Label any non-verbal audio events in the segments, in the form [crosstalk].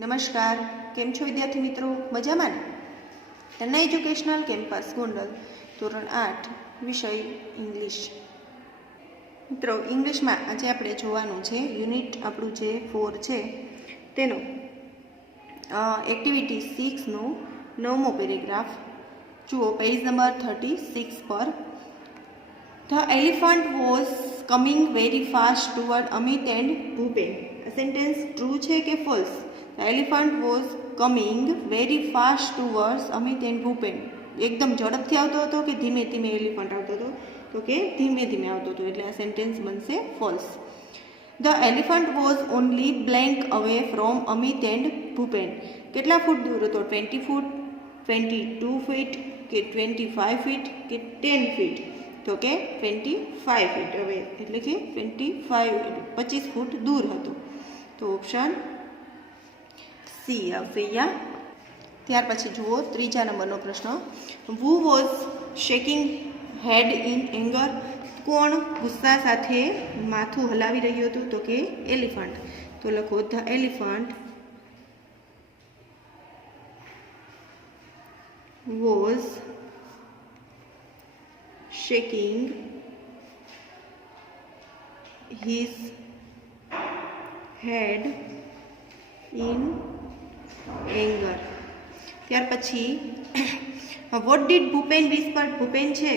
નમસ્કાર. કેમ છો વિદ્યાર્થી મિત્રો? મજામાં ને? તન્ના એજ્યુકેશનલ કેમ્પસ, ગોંડલ, ધોરણ આઠ, વિષય ઇંગ્લિશ. મિત્રો, ઇંગ્લિશમાં આજે આપણે જોવાનું છે, યુનિટ આપણું જે ફોર છે, તેનો એક્ટિવિટી સિક્સનો નવમો પેરેગ્રાફ. જુઓ પેજ નંબર થર્ટી સિક્સ પર. The elephant was coming very fast toward Amit and Bhupen. A true છે કે false elephant was coming very fast towards Amit and Bhupen એકદમ ઝડપથી આવતો હતો કે ધીમે ધીમે એલિફન્ટ આવતો હતો? તો કે ધીમે ધીમે આવતો હતો. એટલે આ સેન્ટેન્સ બનશે false the elephant was only blank away from Amit and Bhupen કેટલા ફૂટ દૂર હતો? Twenty foot twenty two feet કે ટ્વેન્ટી ફાઇવ ફીટ કે ટેન ફીટ તો કે ટ્વેન્ટી ફાઇવ ફીટ હવે એટલે કે ટ્વેન્ટી ફાઇવ પચીસ ફૂટ દૂર હતું. તો ઓપ્શન સી આવશે અહીંયા ત્યાર પછી જુઓ ત્રીજા નંબરનો પ્રશ્ન. Who was shaking head in anger કોણ ગુસ્સા સાથે માથું હલાવી રહ્યું હતું? તો કે એલિફન્ટ. તો લખો the elephant was shaking his head in anger ત્યાર પછી what did Bhupen whispered Bhupen છે,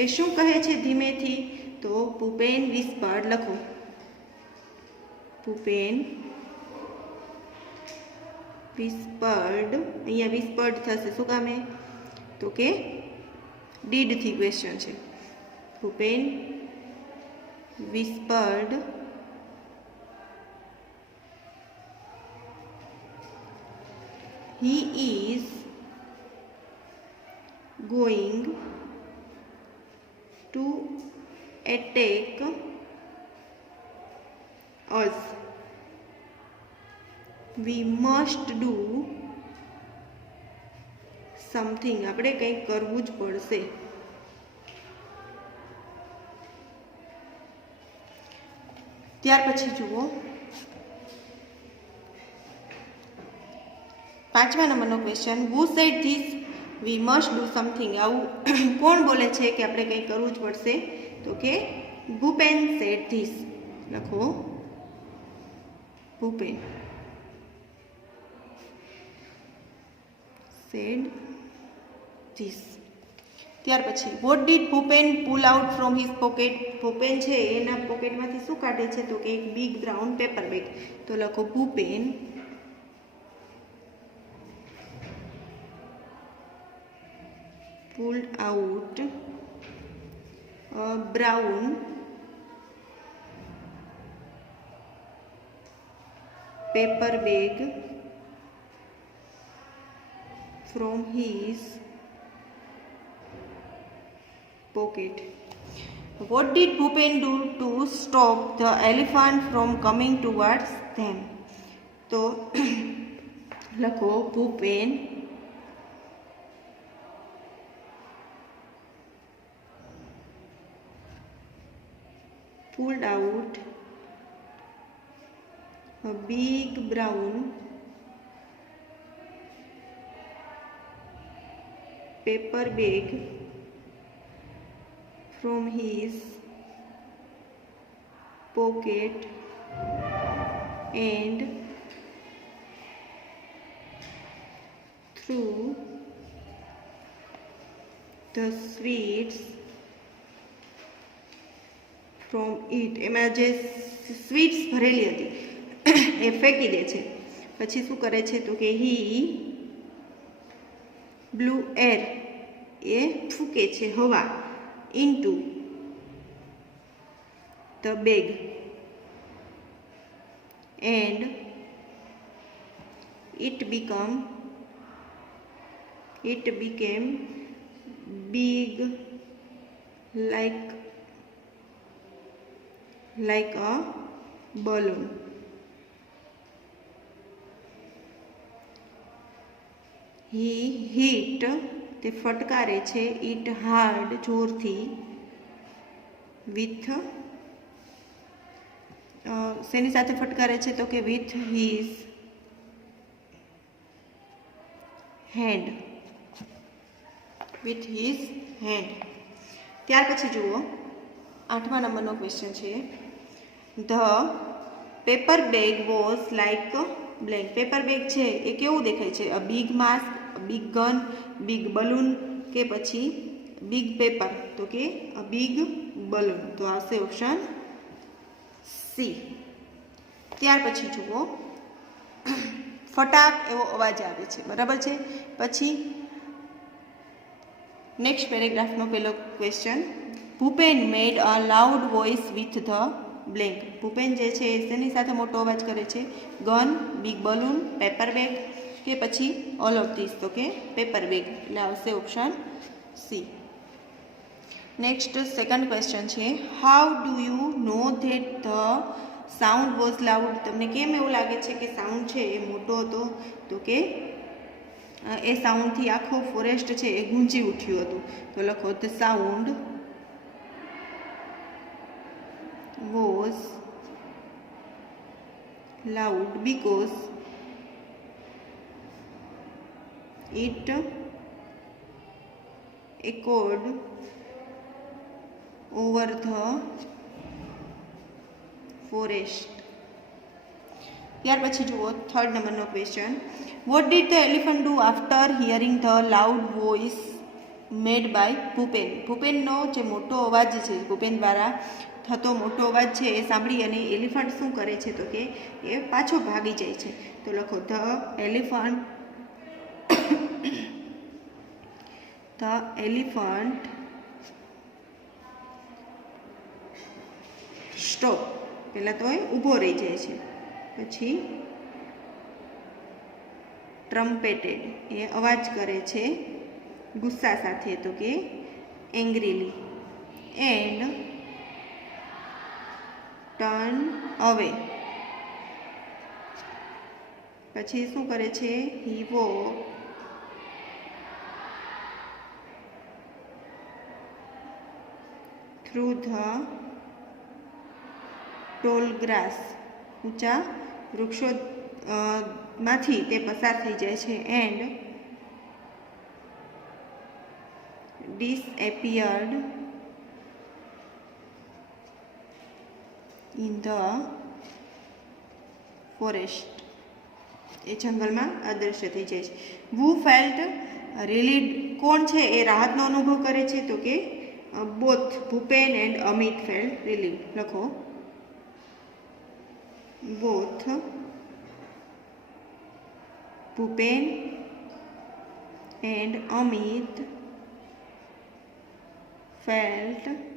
એ શું કહે છે ધીમેથી? તો ભૂપેન વિસ્પર્ડ લખો. ભૂપેન વિસ્પર્ડ અહીંયા વિસ્પર્ડ થશે. શું કામે? તો કે ડીડથી ક્વેશ્ચન છે. Bhupen whispered he is going to attack us we must do something આપણે કંઈક કરવું જ પડશે ત્યાર પછી જુઓ પાંચમા નંબરનો question who said this we must do something આવું [clears throat] કોણ બોલે છે કે આપણે કંઈ કરવું જ પડશે? તો કે, ભૂપેન સેડ ધીસ લખો. ભૂપેન સેડ ધીસ ત્યાર પછી what did Bhupen pull out from his pocket Bhupen છે, એના પોકેટમાંથી શું કાઢે છે? તો કે એક બિગ બ્રાઉન પેપર બેગ તો લખો, Bhupen pulled out brown paper bag from his pocket. What did Bhupen do to stop the elephant from coming towards them? तो लखो Bhupen pulled out a big brown paper bag from his pocket and threw the sweets from it એમાં જે sweets ભરેલી હતી, એ ફેંકી દે છે. પછી શું કરે છે તો કે હી બ્લુ એર, એ ફૂંકે છે હવા, into the bag. And it become it became big like like a balloon. He hit, તે ફટકારે છે ઇટ હાર્ડ જોરથી વિથ શેની સાથે ફટકારે છે તો કે with his hand with his hand ત્યાર પછી જુઓ, આઠમા નંબરનો ક્વેશ્ચન છે. The paper bag was like blank. Paper bag છે, એ કેવું દેખાય છે? A big mask big gun big balloon કે પછી બિગ પેપર તો કે અ બિગ બલૂન તો આવશે ઓપ્શન સી ત્યાર પછી જુઓ. ફટાક એવો અવાજ આવે છે. બરાબર છે? પછી નેક્સ્ટ પેરેગ્રાફનો પેલો question Bhupen made a loud voice with the blank. Bhupen જે છે, તેની સાથે મોટો અવાજ કરે છે, gun, big balloon, paper bag કે પછી ઓલ ઓફ ધીસ તો કે પેપર બેગ. એટલે આવશે option C next second question છે. How do you know that the sound was loud તમને કેમ એવું લાગે છે કે સાઉન્ડ છે એ મોટો હતો? તો કે એ સાઉન્ડથી આખો ફોરેસ્ટ છે એ ગુંજી ઉઠ્યું હતું. તો લખો the sound was loud because it echoed over the forest. ત્યાર પછી જુઓ થર્ડ નંબરનો question what did the elephant do after hearing the loud voice made by Bhupen ભૂપેનનો જે મોટો અવાજ છે ભૂપેન દ્વારા થતો મોટો અવાજ છે એ સાંભળી અને એલિફન્ટ શું કરે છે તો કે એ પાછો ભાગી જાય છે. તો લખો, the elephant the elephant stop. પહેલાં તો એ ઊભો રહી જાય છે. પછી ટ્રમ્પેટેડ. એ અવાજ કરે છે ગુસ્સા સાથે તો કે એંગ્રીલી. એન્ડ ટર્ન અવે. પછી શું કરે છે? He walk through the tall grass ઊંચા વૃક્ષો માંથી તે પસાર થઈ જાય છે and disappeared in the forest એ જંગલમાં અદૃશ્ય થઈ જાય છે. વુ ફેલ્ટ રિલીડ કોણ છે? એ રાહતનો અનુભવ કરે છે તો કે both Bhupen and Amit felt relieve લખો. Both Bhupen and Amit felt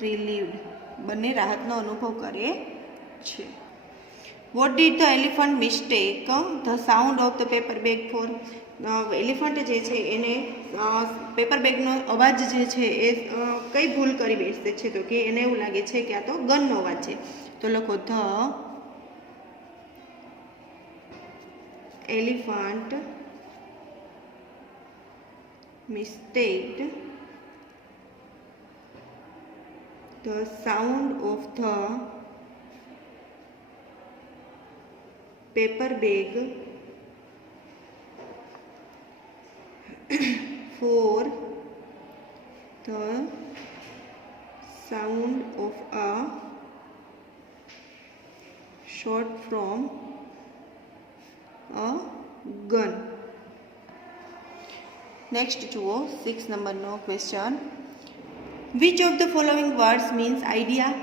relieved બંને રાહતનો અનુભવ કરે છે. What did the elephant mistake the sound of the paper bag for elephant જે છે એને પેપર બેગનો અવાજ જે છે એ કઈ ભૂલ કરી બેસે છે? તો કે એને એવું લાગે છે કે આ તો ગનનો અવાજ છે. તો લખો the elephant mistaked the sound of the paper bag [coughs] for the sound of a shot from a gun next જુઓ સિક્સ નંબરનો question Which of the following words means idea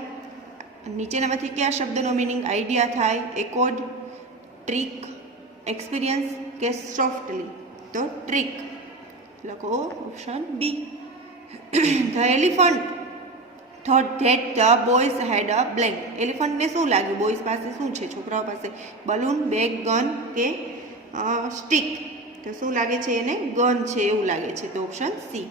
નીચેનામાંથી કયા શબ્દનો મિનિંગ આઈડિયા થાય? એકોડ ટ્રીક એક્સપિરિયન્સ કે softly તો trick લખો option B the elephant thought that the boys had a blank એલિફન્ટને શું લાગ્યું? બોયઝ પાસે શું છે? છોકરાઓ પાસે બલૂન બેગ ગન કે સ્ટીક તો શું લાગે છે એને? ગન છે એવું લાગે છે. તો option C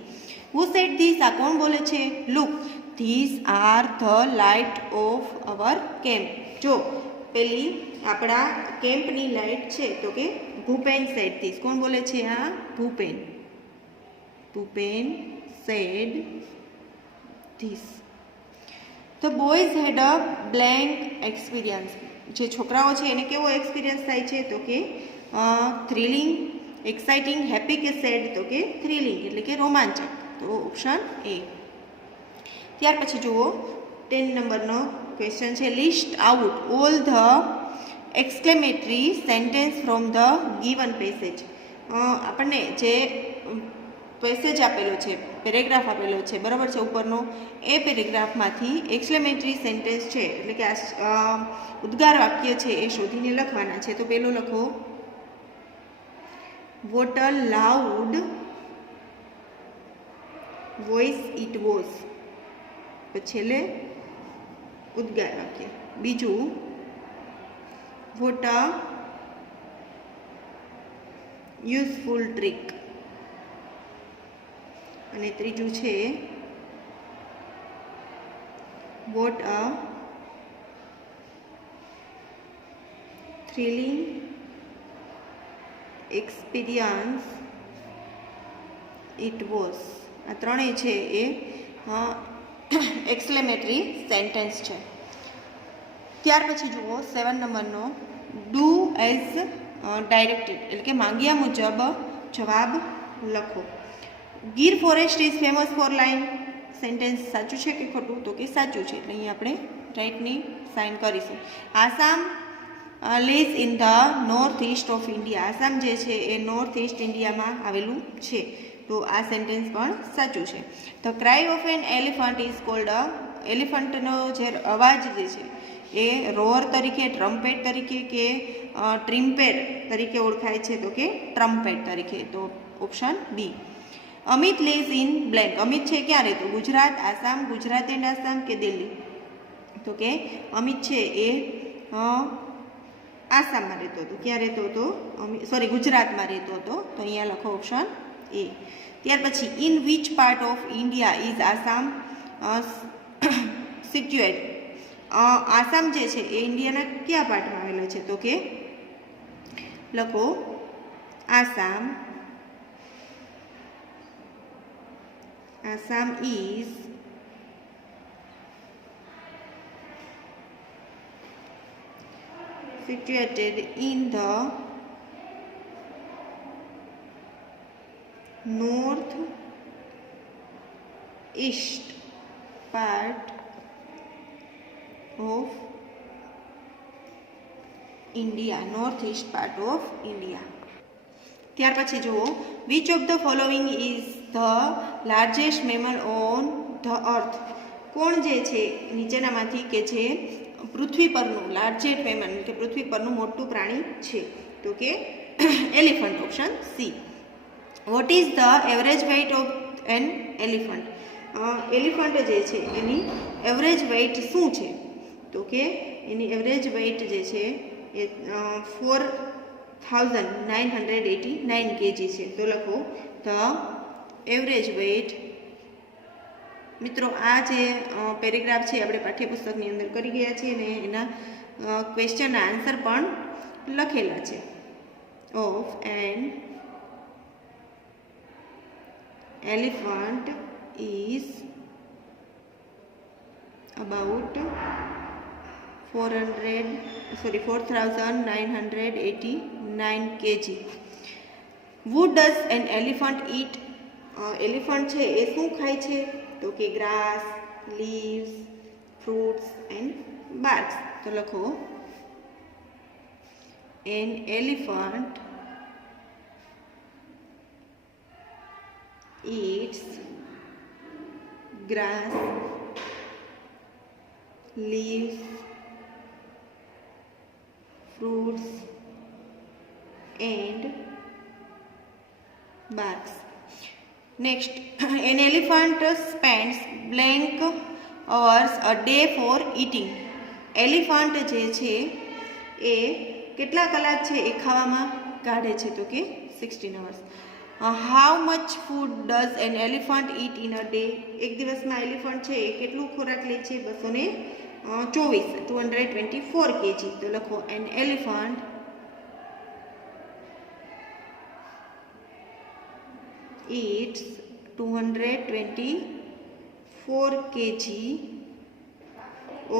who said this આ કોણ બોલે છે? Look this are the light of our camp જો, પેલી આપણા કેમ્પની લાઇટ છે, તો કે ભૂપેન સેટ ધીસ કોણ બોલે છે આ? ભૂપેન. ભૂપેન સેડ ધીસ તો boys had a blank experience જે છોકરાઓ છે, એને કેવો એક્સપિરિયન્સ થાય છે? તો કે થ્રિલિંગ એક્સાઇટિંગ હેપી કે સેડ તો કે થ્રિલિંગ એટલે કે રોમાંચક. તો ઓપ્શન એ ત્યાર પછી જુઓ ટેન નંબરનો ક્વેશ્ચન છે. List out all the exclamatory sentence from the given passage આપણને જે પેસેજ આપેલો છે પેરેગ્રાફ આપેલો છે, બરાબર છે, ઉપરનો, એ પેરેગ્રાફમાંથી એક્સક્લેમેટરી સેન્ટેન્સ છે, એટલે કે આ ઉદ્ગાર વાક્ય છે એ શોધીને લખવાના છે. તો પેલો લખો. What a loud voice it was છેલ્લે ઉદ્ગાર વાક્ય. બીજું વોટ અ યુઝફુલ ટ્રીક અને ત્રીજું છે what a thrilling experience it was આ ત્રણેય છે એ એક્સલેમેટરી સેન્ટેન્સ છે. ત્યાર પછી જુઓ સેવન નંબરનો ડુ એઝ ડાયરેક્ટેડ એટલે કે માંગ્યા મુજબ જવાબ લખો. Gir forest is famous for lion sentence સાચું છે કે ખોટું? તો કે સાચું છે. એટલે અહીં આપણે રાઇટની સાઇન કરીશું. Assam lays in the north east of India Assam જે છે એ નોર્થ ઇસ્ટ ઇન્ડિયામાં આવેલું છે. તો આ સેન્ટેન્સ પણ સાચું છે. The cry of an elephant is called a એલિફન્ટનો જે અવાજ જે છે, એ રોર તરીકે ટ્રમ્પેટ તરીકે કે ટ્રિમ્પેટ તરીકે ઓળખાય છે તો કે ટ્રમ્પેટ તરીકે. તો option B Amit lays in blank Amit છે ક્યાં રહેતો ગુજરાત, આસામ, ગુજરાત એન્ડ આસામ કે દિલ્હી? તો કે અમિત છે એ આસામમાં રહેતો હતો. ક્યાં રહેતો હતો? સોરી ગુજરાતમાં રહેતો હતો. તો અહીંયા લખો ઓપ્શન એ. ત્યાર પછી in which part of India is Assam situate Assam જે છે, એ ઇન્ડિયાના કયા પાર્ટમાં આવેલો છે? તો કે, લખો, Assam Assam is situated in the north, east part of India, north east part of India. ત્યાર પછી જુઓ which of the following is the largest mammal on the earth કોણ જે છે, નીચેનામાંથી કે જે પૃથ્વી પરનું લાર્જેસ્ટ મેમલ કે પૃથ્વી પરનું મોટું પ્રાણી છે? તો કે elephant option C what is the average weight of an elephant elephant જે છે, એની એવરેજ વેઇટ શું છે? તો કે એની એવરેજ વેઇટ જે છે, એ four thousand nine hundred eighty nine KG છે. તો લખો ધ એવરેજ વેઇટ મિત્રો, આ જે પેરેગ્રાફ છે, આપણે પાઠ્યપુસ્તકની અંદર કરી ગયા છીએ અને એના ક્વેશ્ચનના આન્સર પણ લખેલા છે. Of an elephant is about 400 sorry 4989 kg what does an elephant eat elephant છે એ શું ખાય છે તો કે grass leaves fruits and barks તો લખો an elephant eats grass, leaves, fruits, and barks. Next, an elephant spends blank hours a day for eating. Elephant જે છે એ કેટલા કલાક છે એ ખાવામાં કાઢે છે તો કે sixteen hours how much food does an elephant eat in a day એક દિવસમાં એલિફન્ટ છે એ કેટલું ખોરાક લે છે? બસો ને ચોવીસ two hundred twenty four KG. તો લખો an elephant eats two hundred twenty four KG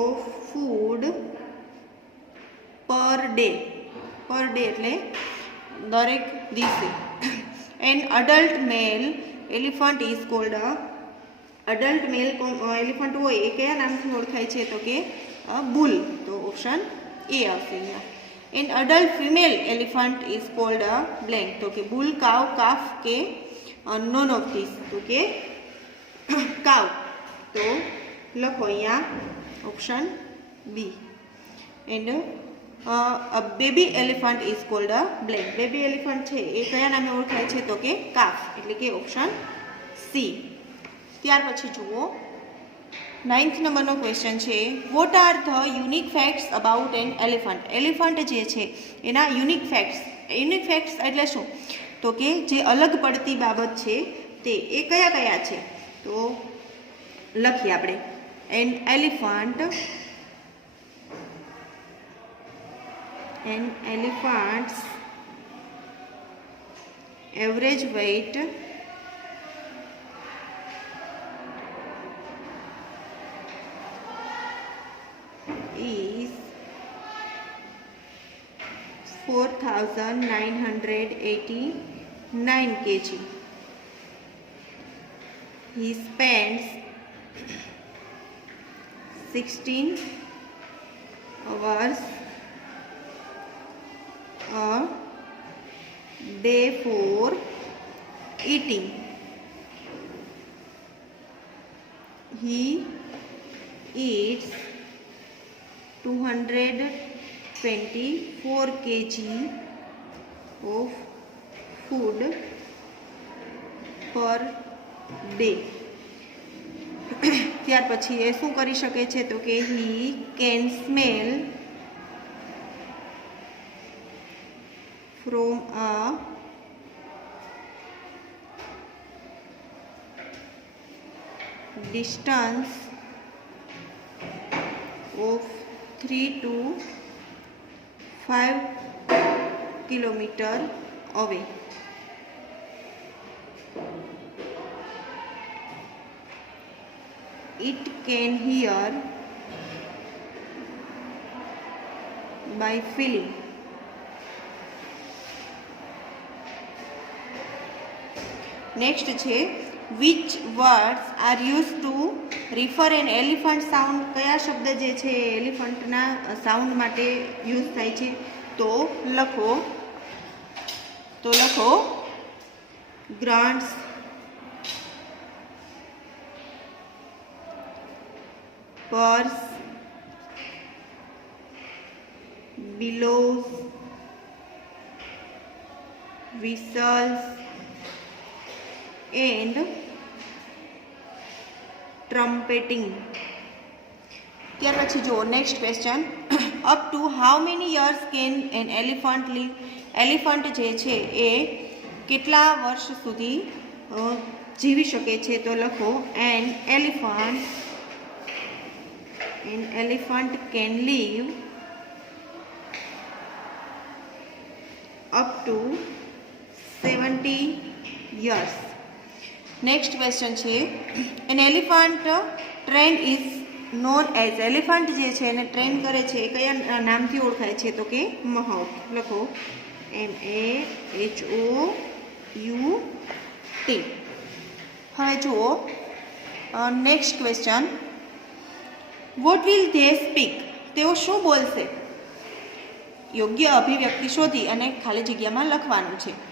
of food per day per day એટલે દરેક દિવસે. And adult male elephant is called a adult male elephant હોય એ કયા નામથી ઓળખાય છે તો કે બુલ. તો ઓપ્શન એ આવશે અહીંયા. And adult female elephant is called a blank તો કે બુલ, કાવ, કાફ કે નોન ઓફ ધીસ તો કે, કાવ. તો લખો અહીંયા option B and baby elephant is called a black baby elephant છે એ કયા નામે ઓળખાય છે તો કે કાફ, એટલે કે ઓપ્શન સી. ત્યાર પછી જુઓ. નાઇન્થ નંબરનો ક્વેશ્ચન છે what are the unique facts about an elephant elephant જે છે, એના યુનિક ફેક્ટ્સ યુનિક ફેક્ટ્સ એટલે શું? તો કે જે અલગ પડતી બાબત છે, તે એ કયા કયા છે? તો લખીએ આપણે. An elephant and elephants average weight is 4989 kg. He spends 16 hours day for eating. He eats 224 kg of food per day ત્યાર પછી એ શું કરી શકે છે તો કે he can smell from a distance of 3 to 5 kilometer away. It can hear by feeling. Next છે which words are use to refer an elephant sound કયા શબ્દ જે છે એલિફન્ટના સાઉન્ડ માટે યુઝ થાય છે? તો લખો તો લખો grunts purrs bellows whistles. And trumpeting. ત્યાર પછી જુઓ next question up to how many years can an elephant live elephant જે છે એ કેટલા વર્ષ સુધી જીવી શકે છે તો લખો an elephant an elephant can live up to seventy years next question છે an elephant train is known as elephant જે છે એને ટ્રેન કરે છે, એ કયા નામથી ઓળખાય છે? તો કે મહાઉટ લખો. M A H O U T હવે જુઓ next question what will they speak તેઓ શું બોલશે? યોગ્ય અભિવ્યક્તિ શોધી અને ખાલી જગ્યામાં લખવાનું છે.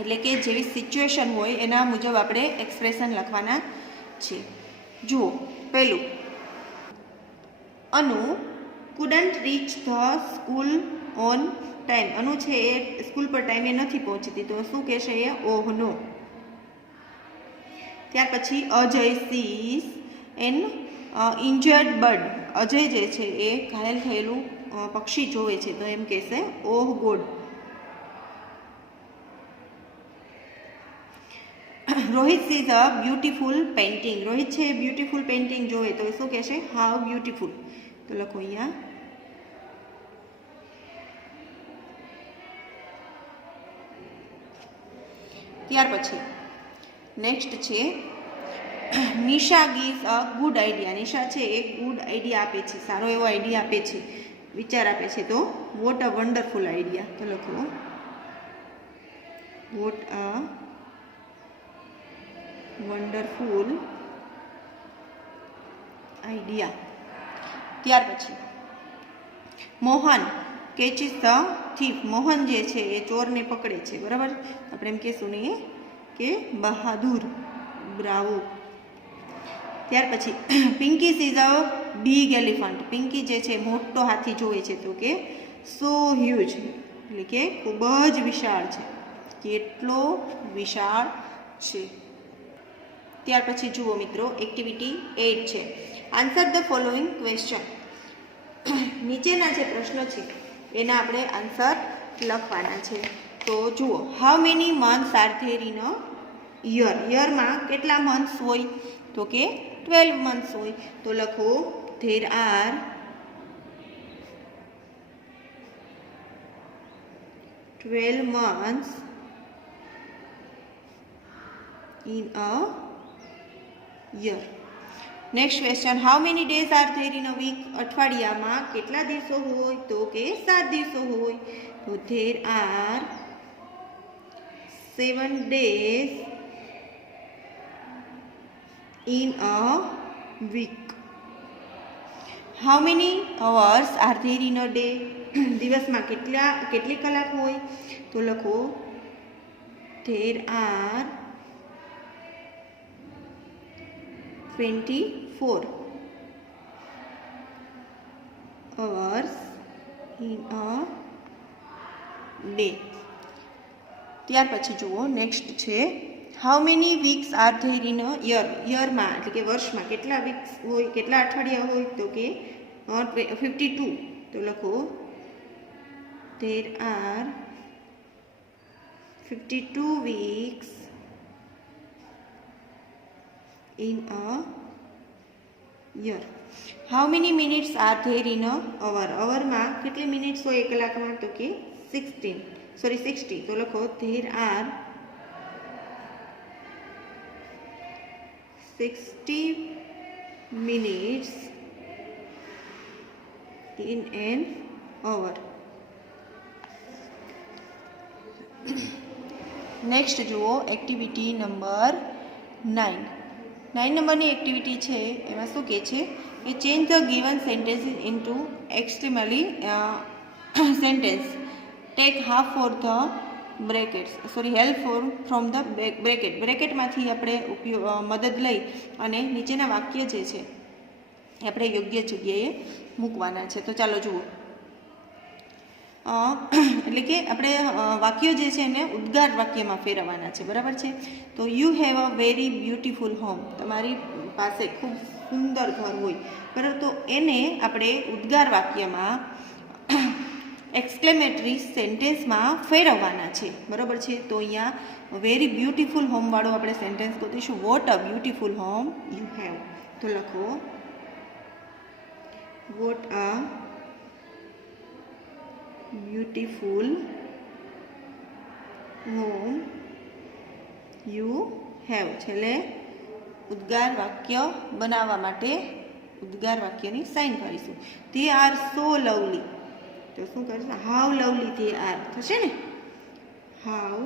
એટલે કે જેવી સિચ્યુએશન હોય એના મુજબ આપણે એક્સપ્રેશન લખવાના છે. જુઓ, પહેલું. Anu couldn't reach the school on time Anu છે એ સ્કૂલ પર ટાઈમે નથી પહોંચતી, તો શું કહેશે એ? ઓહ નો ત્યાર પછી Ajay sees an injured bird Ajay જે છે એ ઘાયલ થયેલું પક્ષી જોવે છે, તો એમ કહેશે, ઓહ, God. Rohit sees a beautiful painting Rohit છે બ્યુટીફુલ પેઇન્ટિંગ જોવે, તો એ શું કહેશે? હાઉ બ્યુટીફુલ તો લખો અહીંયા. ત્યાર પછી નેક્સ્ટ છે, Nisha gives a good idea Nisha છે, એ ગુડ આઈડિયા આપે છે, સારો એવો આઈડિયા આપે છે, વિચાર આપે છે. તો વોટ અ વન્ડરફુલ આઈડિયા તો લખો. વોટ અ વન્ડરફુલ આઈડિયા ત્યાર પછી, Mohan catches the thief Mohan જે છે એ ચોરને પકડે છે, બરાબર? આપણે એમ કહેશું નહીં કે બહાદુર, બ્રાવો. ત્યાર પછી, [clears throat] Pinky sees a big elephant. Pinky જે છે મોટો હાથી જોવે છે તો કે સો હ્યુજ, એટલે કે ખૂબ જ વિશાળ છે. કેટલો વિશાળ છે? ત્યાર પછી જુઓ મિત્રો એક્ટિવિટી એટ છે. આન્સર ધ ફોલોઈંગ ક્વેશ્ચન નીચેના જે પ્રશ્નો છે, એના આપણે આન્સર લખવાના છે. તો જુઓ how many months are there in a year યરમાં કેટલા મંથ્સ હોય? તો કે ટ્વેલ્વ મંથ્સ હોય. તો લખો there are twelve months in a year. Next question how many days are there in a week અઠવાડિયામાં કેટલા દિવસો હોય? તો કે સાત દિવસો હોય. તો there are seven days in a week how many hours are there in a day દિવસમાં કેટલા, કેટલી કલાક હોય? તો લખો. There are twenty four hours a day ત્યાર પછી જુઓ નેક્સ્ટ છે. How many weeks are there in a year યરમાં એટલે કે વર્ષમાં. કેટલા વીક્સ હોય, કેટલા અઠવાડિયા હોય? તો કે ફિફ્ટી ટુ તો લખો there are fifty two weeks in a year. How many minutes are there in a hour? અવરમાં કેટલી મિનિટ્સ હોય એક કલાકમાં? તો કે સિક્સટીન સોરી સિક્સટી તો લખો there are sixty minutes in an hour next જુઓ એક્ટિવિટી નંબર નાઇન નાઇન નંબરની એક્ટિવિટી છે, એમાં શું કહે છે કે change the given sentence into extremely sentence take half for the brackets sorry help for from the bracket બ્રેકેટમાંથી આપણે ઉપયોગ મદદ લઈ અને નીચેના વાક્ય જે છે એ આપણે યોગ્ય જગ્યાએ મૂકવાના છે. તો ચાલો જુઓ. [clears throat] એટલે કે આપણે વાક્યો જે છે એને ઉદ્ગાર વાક્યમાં ફેરવવાના છે. બરાબર છે? તો you have a very beautiful home તમારી પાસે ખૂબ સુંદર ઘર હોય. બરાબર? તો એને આપણે ઉદ્ગાર વાક્યમાં [clears throat] એક્સક્લેમેટરી સેન્ટેન્સમાં ફેરવવાના છે. બરાબર છે? તો અહીંયા વેરી બ્યુટિફુલ હોમવાળો આપણે sentence ગોતીશું. What a beautiful home you have તો લખો. What a beautiful home you have છેલ્લે ઉદ્ગાર વાક્ય બનાવવા માટે ઉદ્ગાર વાક્યની સાઇન કરીશું. તે આર સો લવલી તો શું કરીશું? હાવ લવલી તે આર થશે ને? હાવ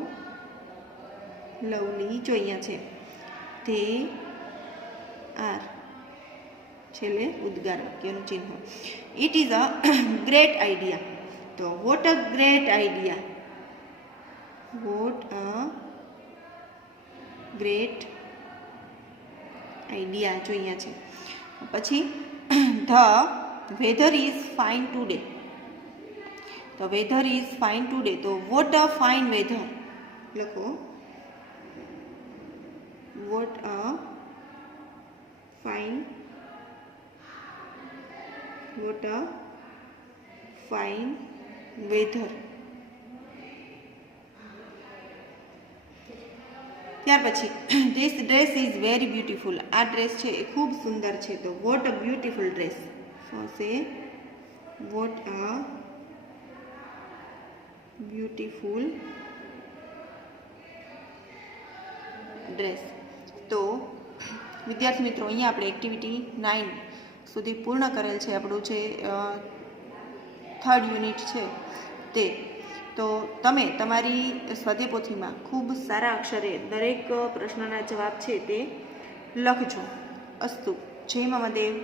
લવલી જો અહીંયા છે. તે આર છેલ્લે ઉદ્ગાર વાક્યનું ચિહ્ન. It is a great idea તો what a great idea what a great idea જોઈએ છે. પછી the weather is fine today તો વેધર ઇઝ ફાઇન ટુડે તો વોટ અ ફાઇન વેધર લખો. What a fine what a fine weather. ત્યાર પછી this dress is very beautiful આ dress છે એ ખૂબ સુંદર છે. તો what a beautiful dress so say what a beautiful dress તો, વિદ્યાર્થી મિત્રો, અહીંયા આપણે એક્ટિવિટી નાઇન સુધી પૂર્ણ કરેલ છે. આપણું જે થર્ડ યુનિટ છે તે. તો તમે તમારી સ્વાધ્યપોથીમાં ખૂબ સારા અક્ષરે દરેક પ્રશ્નના જવાબ છે તે લખજો. અસ્તુ. જય મહાદેવ